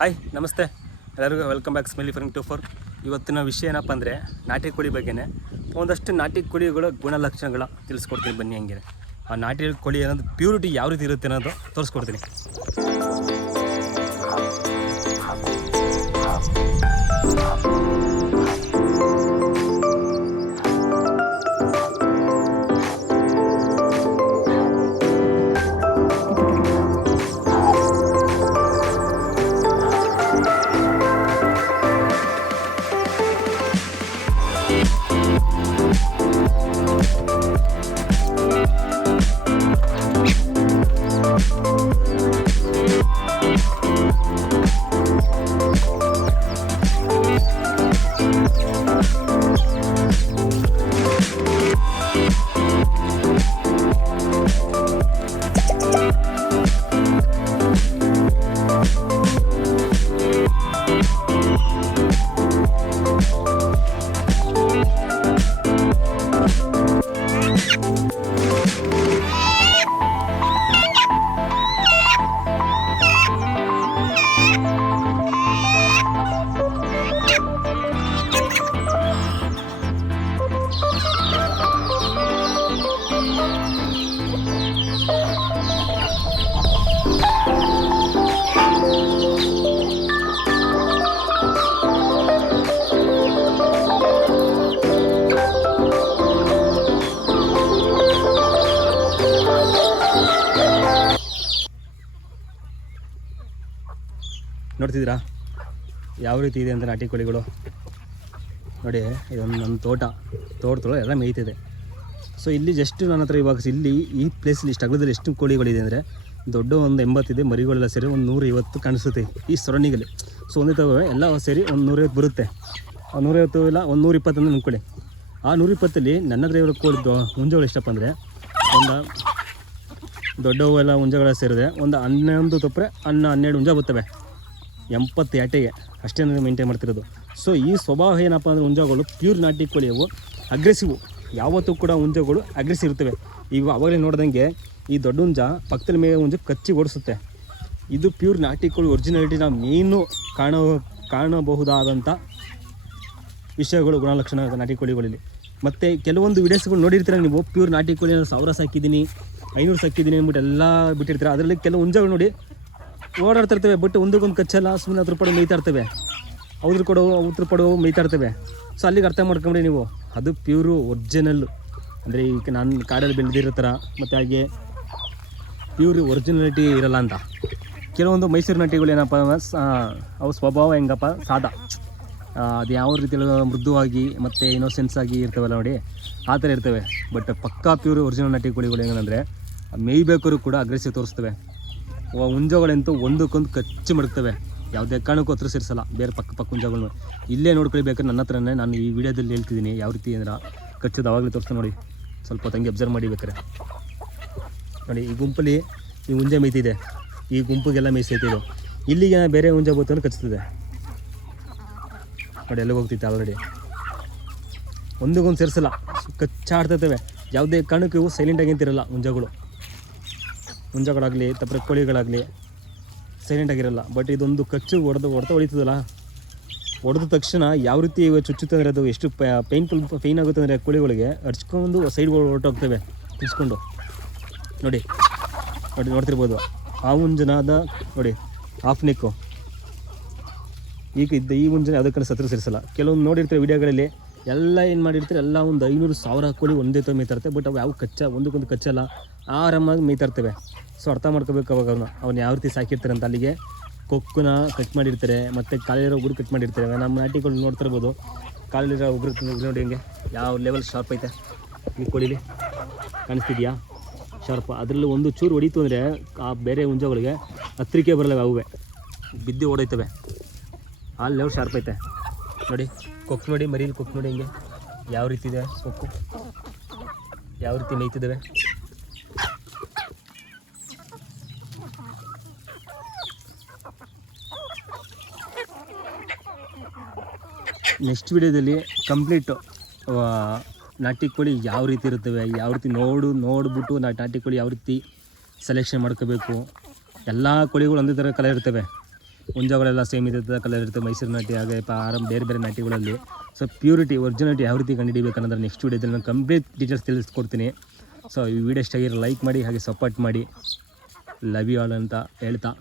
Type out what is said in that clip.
Hi ನಮಸ್ತೆ ಎಲ್ಲರಿಗೂ welcome back ಸ್ಮೆಲಿ farming 24. ಇವತ್ತಿನ ವಿಷಯ ಏನಪ್ಪ ಅಂದರೆ ನಾಟಿ ಕೋಳಿ ಬಗ್ಗೆನೇ ಒಂದಷ್ಟು ನಾಟಿ ಕೋಳಿಗಳ ಗುಣಲಕ್ಷಣಗಳ ತಿಳಿಸ್ಕೊಡ್ತೀನಿ ಬನ್ನಿ. ಹಂಗೆ ಆ ನಾಟಿ ಕೋಳಿ ಅನ್ನೋದು ಪ್ಯೂರಿಟಿ ಯಾವ ರೀತಿ ಇರುತ್ತೆ ಅನ್ನೋದು ತೋರಿಸ್ಕೊಡ್ತೀನಿ. ನೋಡ್ತಿದ್ದೀರಾ ಯಾವ ರೀತಿ ಇದೆ ಅಂತ ನಾಟಿ ಕೋಳಿಗಳು. ನೋಡಿ, ಇದೊಂದು ನನ್ನ ತೋಟದೊಳಗೆ ಎಲ್ಲ ಮೇಯ್ತಿದೆ. ಸೊ ಇಲ್ಲಿ ಜಸ್ಟ್ ನನ್ನ ಹತ್ರ ಇವಾಗ ಇಲ್ಲಿ ಈ ಪ್ಲೇಸಲ್ಲಿ ಇಷ್ಟು ಅಗಲದಲ್ಲಿ ಎಷ್ಟು ಕೋಳಿಗಳಿದೆ ಅಂದರೆ ದೊಡ್ಡ ಒಂದು 80 ಇದೆ, ಮರಿಗಳೆಲ್ಲ ಸೇರಿ ಒಂದು 150 ಕಾಣಿಸುತ್ತೆ ಈ ಸರೌಂಡಿಂಗಲ್ಲಿ. ಸೊ ಒಂದೇ ತಗೋ ಎಲ್ಲ ಸೇರಿ ಒಂದು 150 ಬರುತ್ತೆ. 150 ಇಲ್ಲ ಒಂದು 120 ಅಂತ ಅಂದ್ಕೊಳ್ಳಿ. ಆ 120ಅಲ್ಲಿ ನನ್ನ ಹತ್ರ ಇರೋ ಕೋಳಿ ಹುಂಜಗಳು ಎಷ್ಟಪ್ಪ ಅಂದರೆ ಒಂದು ದೊಡ್ಡವು ಎಲ್ಲ ಹುಂಜಗಳ ಸೇರಿದೆ ಒಂದು 11 ತೊಪ್ಪರೆ 12 ಹುಂಜ ಬರ್ತವೆ 80 ಏಟೆಗೆ ಅಷ್ಟೇ ಮೇಂಟೈನ್ ಮಾಡ್ತಿರೋದು. ಸೊ ಈ ಸ್ವಭಾವ ಏನಪ್ಪ ಅಂದರೆ ಹುಂಜಗಳು ಪ್ಯೂರ್ ನಾಟಿ ಕೋಳಿ, ಅವು ಅಗ್ರೆಸಿವ್. ಯಾವತ್ತೂ ಕೂಡ ಹುಂಜಗಳು ಅಗ್ರೆಸಿವ್ ಇರ್ತವೆ. ಈಗ ಅವಾಗಲೇ ನೋಡ್ದಂಗೆ ಈ ದೊಡ್ಡ ಹುಂಜ ಪಕ್ಕದಲ್ಲಿ ಮೇಲೆ ಹುಂಜ ಕಚ್ಚಿ ಓಡಿಸುತ್ತೆ. ಇದು ಪ್ಯೂರ್ ನಾಟಿ ಕೋಳಿ ಒರಿಜಿನಾಲಿಟಿ ನಾವು ಮೇಯ್ನು ಕಾಣಬಹುದಾದಂಥ ವಿಷಯಗಳು, ಗುಣಲಕ್ಷಣ ನಾಟಿ ಕೋಳಿಗಳಲ್ಲಿ. ಮತ್ತು ಕೆಲವೊಂದು ವಿಡಿಯೋಸ್ಗಳು ನೋಡಿರ್ತೀರ ನೀವು, ಪ್ಯೂರ್ ನಾಟಿ ಕೋಳಿ 1000 ಸಾಕಿದ್ದೀನಿ 500 ಸಾಕಿದ್ದೀನಿ ಅಂದ್ಬಿಟ್ಟು ಎಲ್ಲ ಬಿಟ್ಟಿರ್ತೀರ. ಅದರಲ್ಲಿ ಕೆಲವು ಹುಂಜಗಳು ನೋಡಿ ಓಡಾಡ್ತಿರ್ತವೆ, ಬಟ್ ಒಂದಕ್ಕೊಂದು ಕಚ್ಚಲ್ಲ, ಸುಮ್ಮನೆ ಅದ್ರ ಪಡೆ ಮೇಯ್ತಾ ಇರ್ತವೆ, ಅವ್ರ ಪಡೋ ಮೇಯ್ತಾ ಇರ್ತವೆ. ಸೊ ಅಲ್ಲಿಗೆ ಅರ್ಥ ಮಾಡ್ಕೊಂಡ್ರೆ ನೀವು, ಅದು ಪ್ಯೂರು ಒರಿಜಿನಲ್ಲು ಅಂದರೆ ಈಗ ನಾನು ಕಾಡಲ್ಲಿ ಬೆಳೆದಿರೋ ಥರ ಮತ್ತು ಹಾಗೆ ಪ್ಯೂರ್ ಒರಿಜಿನಾಲಿಟಿ ಇರಲ್ಲ ಅಂತ. ಕೆಲವೊಂದು ಮೈಸೂರು ನಾಟಿಗಳು ಏನಪ್ಪ ಅವು ಸ್ವಭಾವ ಹೆಂಗಪ್ಪ ಸಾದಾ, ಅದು ಯಾವ ರೀತಿಯಲ್ಲಿ ಮೃದುವಾಗಿ ಮತ್ತು ಇನ್ನೋಸೆನ್ಸ್ ಆಗಿ ಇರ್ತವಲ್ಲ ನೋಡಿ, ಆ ಥರ ಇರ್ತವೆ. ಬಟ್ ಪಕ್ಕಾ ಪ್ಯೂರ್ ಒರಿಜಿನಲ್ ನಾಟಿ ಕೋಳಿಗಳು ಹೆಂಗಂದರೆ ಮೇಯ್ಬೇಕಾದ್ರು ಕೂಡ ಅಗ್ರೆಸಿವ್ ತೋರಿಸ್ತವೆ. ಹುಂಜಗಳಂತೂ ಒಂದಕ್ಕೊಂದು ಕಚ್ಚಿ ಮಡಗ್ತವೆ, ಯಾವುದೇ ಕಾರಣಕ್ಕೂ ಹತ್ರ ಸೇರಿಸಲ್ಲ ಬೇರೆ ಪಕ್ಕ ಹುಂಜಗಳು. ಇಲ್ಲೇ ನೋಡ್ಕೊಳ್ಬೇಕಾದ್ರೆ ನನ್ನ ಹತ್ರನೇ ನಾನು ಈ ವಿಡಿಯೋದಲ್ಲಿ ಹೇಳ್ತಿದ್ದೀನಿ ಯಾವ ರೀತಿ ಅಂದ್ರೆ ಕಚ್ಚೋದು ಆವಾಗಲೇ ತೋರಿಸ್ತಾ ನೋಡಿ. ಸ್ವಲ್ಪ ತಂಗಿ ಅಬ್ಸರ್ವ್ ಮಾಡಿಬೇಕಾರೆ ನೋಡಿ, ಈ ಗುಂಪಲ್ಲಿ ಈ ಹುಂಜ ಮೇಯ್ತಿದೆ, ಈ ಗುಂಪಿಗೆಲ್ಲ ಮೇಯ್ಸೈತೆ. ಇದು ಇಲ್ಲಿಗೆ ಬೇರೆ ಹುಂಜ ಬೋತನ್ನು ಕಚ್ತದೆ ನೋಡಿ, ಎಲ್ಲಿಗೆ ಹೋಗ್ತಿತ್ತು ಆಲ್ರೆಡಿ. ಒಂದಕ್ಕೊಂದು ಸೇರಿಸಲ್ಲ, ಕಚ್ಚಾಡ್ತವೆ. ಯಾವುದೇ ಕಾರಣಕ್ಕೂ ಇವು ಸೈಲೆಂಟಾಗಿ ಅಂತಿರಲ್ಲ ಹುಂಜಗಳಾಗಲಿ ತಪ್ಪರೆ ಕೋಳಿಗಳಾಗಲಿ ಸೈಲೆಂಟಾಗಿರಲ್ಲ. ಬಟ್ ಇದೊಂದು ಕಚ್ಚು ಹೊಡಿತದಲ್ಲ, ಹೊಡೆದ ತಕ್ಷಣ ಯಾವ ರೀತಿ ಚುಚ್ಚುತ್ತಂದರೆ ಅದು ಎಷ್ಟು ಪೇನ್ ಆಗುತ್ತೆ ಅಂದರೆ ಕೋಳಿಗಳಿಗೆ ಅಡ್ಸ್ಕೊಂಡು ಸೈಡ್ಗಳು ಹೊರಟೋಗ್ತವೆ ತಿಳ್ಸ್ಕೊಂಡು. ನೋಡ್ತಿರ್ಬೋದು ಆ ಹುಂಜನಾದ ನೋಡಿ ಹಾಫ್ ನೆಕ್ಕು ಈಗ ಇದ್ದ ಈ ಹುಂಜನ ಯಾವುದಕ್ಕೂ ಸತ್ರ ಸೇರಿಸಲ್ಲ. ಕೆಲವೊಂದು ನೋಡಿರ್ತೀವಿ ವಿಡಿಯೋಗಳಲ್ಲಿ ಎಲ್ಲ ಏನು ಮಾಡಿರ್ತಾರೆ, ಎಲ್ಲ ಒಂದು 500-1000 ಕೋಳಿ ಒಂದೇ ಥರ ಮೇಯ್ತಾರ್ತೆ. ಬಟ್ ಅವು ಯಾವ ಒಂದಕ್ಕೊಂದು ಕಚ್ಚಲ್ಲ, ಆರಾಮಾಗಿ ಮೇಯ್ತಾರ್ತವೆ. ಸೊ ಅರ್ಥ ಮಾಡ್ಕೋಬೇಕು ಅವಾಗ ಅವ್ನು ಯಾವ ರೀತಿ ಸಾಕಿರ್ತಾರೆ ಅಂತ. ಅಲ್ಲಿಗೆ ಕೊಕ್ಕನ್ನ ಕಟ್ ಮಾಡಿರ್ತಾರೆ, ಮತ್ತು ಕಾಲಿರೋ ಉಗುರು ಕಟ್ ಮಾಡಿರ್ತಾರೆ. ನಮ್ಮ ನಾಟಿಗಳು ನೋಡ್ತಿರ್ಬೋದು, ಕಾಲಿರೋ ಉಗುರು ನೋಡಿ ಹೆಂಗೆ ಯಾವ ಲೆವೆಲ್ ಶಾರ್ಪ್ ಐತೆ ಈ ಕೋಳಿಲಿ ಕಾಣಿಸ್ತಿದೆಯಾ ಶಾರ್ಪ್. ಅದರಲ್ಲಿ ಒಂದು ಚೂರು ಹೊಡಿತು ಅಂದರೆ ಆ ಬೇರೆ ಹುಂಜಗಳಿಗೆ ಹತ್ತಿರಕ್ಕೆ ಬರಲ್ಲ, ಅವುವೆ ಬಿದ್ದು ಓಡೈತವೆ. ಆ ಲೆವೆಲ್ ಶಾರ್ಪ್ ಐತೆ ನೋಡಿ. ಕೊಕ್ಕು ನೋಡಿ, ಮರೀಲಿ ಕೊಕ್ಕು ನೋಡಿ ಹೆಂಗೆ ಯಾವ ರೀತಿ ಇದೆ ಕೊಕ್ಕು, ಯಾವ ರೀತಿ ಮೇಯ್ತಿದ್ದಾವೆ. ನೆಕ್ಸ್ಟ್ ವಿಡಿಯೋದಲ್ಲಿ ಕಂಪ್ಲೀಟು ನಾಟಿ ಕೋಳಿ ಯಾವ ರೀತಿ ಇರುತ್ತವೆ, ಯಾವ ರೀತಿ ನೋಡಿಬಿಟ್ಟು ನಾಟಿ ಕೋಳಿ ಯಾವ ರೀತಿ ಸೆಲೆಕ್ಷನ್ ಮಾಡ್ಕೋಬೇಕು. ಎಲ್ಲ ಕೋಳಿಗಳು ಒಂದೇ ಥರ ಕಲರ್ ಇರ್ತವೆ. ಹುಂಜಗಳೆಲ್ಲ ಸೇಮ್ ಇರ್ತದೆ, ಕಲರ್ ಇರುತ್ತೆ. ಮೈಸೂರು ನಾಟಿ ಹಾಗೆ ಬೇರೆ ಬೇರೆ ನಾಟಿಗಳಲ್ಲಿ ಸೊ ಪ್ಯೂರಿಟಿ ಒರಿಜಿನಾಲಿಟಿ ಯಾವ ರೀತಿ ಕಂಡುಹಿಡಿಬೇಕು ಅನ್ನೋದ್ರ ನೆಕ್ಸ್ಟ್ ವೀಡಿಯೋದಲ್ಲಿ ನಾನು ಕಂಪ್ಲೀಟ್ ಡೀಟೇಲ್ಸ್ ತಿಳಿಸ್ಕೊಡ್ತೀನಿ. ಸೊ ಈ ವಿಡಿಯೋ ಇಷ್ಟ ಆಗಿರೋ ಲೈಕ್ ಮಾಡಿ, ಹಾಗೆ ಸಪೋರ್ಟ್ ಮಾಡಿ. ಲವ್ ಯು ಆಲ್ ಅಂತ ಹೇಳ್ತಾ